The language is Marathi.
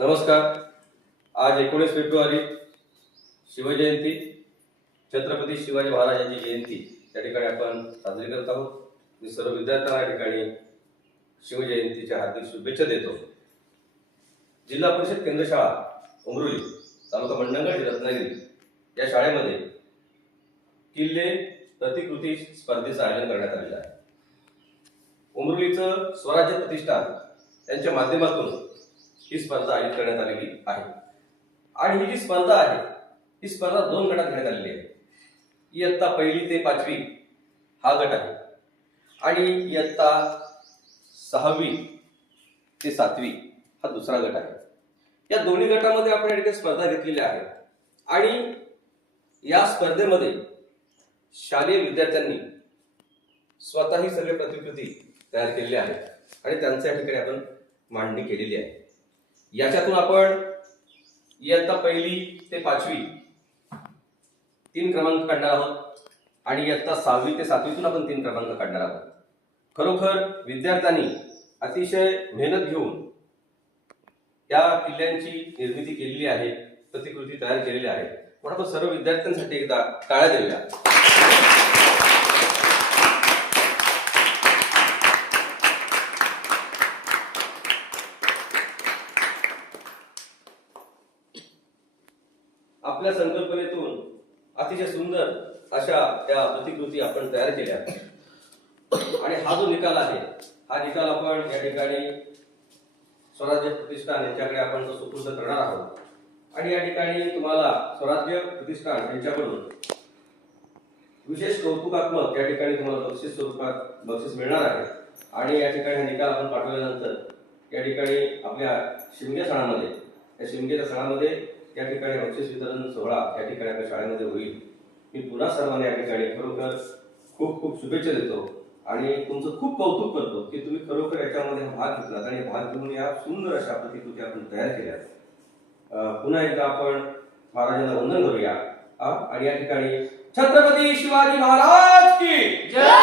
नमस्कार. आज 19 फेब्रुवारी शिवजयंती, छत्रपती शिवाजी महाराजांची जयंती या ठिकाणी आपण साजरी करत आहोत. मी सर्व विद्यार्थ्यांना या ठिकाणी शिवजयंतीच्या हार्दिक शुभेच्छा देतो. जिल्हा परिषद केंद्र शाळा उमरोली तालुका मंडणगड रत्नागिरी या शाळेमध्ये किल्ले प्रतिकृती स्पर्धेचं आयोजन करण्यात आलेलं आहे. उमरोलीचं स्वराज्य प्रतिष्ठान यांच्या माध्यमातून ही स्पर्धा आयोजित करण्यात आलेली आहे. आणि ही जी स्पर्धा आहे ही स्पर्धा 2 गटात घेण्यात आलेली आहे. इयत्ता 1ली ते 5वी हा गट आहे आणि इयत्ता 6वी ते 7वी हा दुसरा गट आहे. या दोन्ही गटामध्ये आपण या ठिकाणी स्पर्धा घेतलेल्या आहेत आणि या स्पर्धेमध्ये शालेय विद्यार्थ्यांनी स्वतःही सगळे प्रतिकृती तयार केलेल्या आहेत आणि त्यांच्या ठिकाणी आपण मांडणी केलेली आहे. याच्यातून आपण इयत्ता 1ली ते 5वी 3 क्रमांक काढणार आहोत आणि इयत्ता 6वी ते 7वीतून आपण 3 क्रमांक काढणार आहोत. खरोखर विद्यार्थ्यांनी अतिशय मेहनत घेऊन या किल्ल्यांची निर्मिती केलेली आहे, प्रतिकृती तयार केलेल्या आहेत. म्हणून आपण सर्व विद्यार्थ्यांसाठी एकदा टाळ्या देऊया. आपल्या संकल्पनेतून अतिशय सुंदर अशा त्या प्रतिकृती आपण तयार केल्या आणि हा जो निकाल आहे हा निकाल आपण या ठिकाणी स्वराज्य प्रतिष्ठान यांच्याकडे आपण तो सुपूर्द करणार आहोत. आणि या ठिकाणी तुम्हाला स्वराज्य प्रतिष्ठान यांच्याकडून विशेष कौतुकात्मक या ठिकाणी तुम्हाला बक्षीस स्वरूपात बक्षीस मिळणार आहे. आणि या ठिकाणी हा निकाल आपण पाठवल्यानंतर या ठिकाणी आपल्या शिमगे सणामध्ये या शिमगेच्या सणामध्ये या ठिकाणी बक्षीस वितरण सोहळा या ठिकाणी आपल्या शाळेमध्ये होईल. मी पुन्हा सर्वांना या ठिकाणी खरोखर खूप खूप शुभेच्छा देतो आणि तुमचं खूप कौतुक करतो की तुम्ही खरोखर याच्यामध्ये भाग घेतलात आणि भाग घेऊन या सुंदर अशा प्रतिकृती आपण तयार केल्या. पुन्हा एकदा आपण महाराजांना वंदन करूया आणि या ठिकाणी छत्रपती शिवाजी महाराज की जय.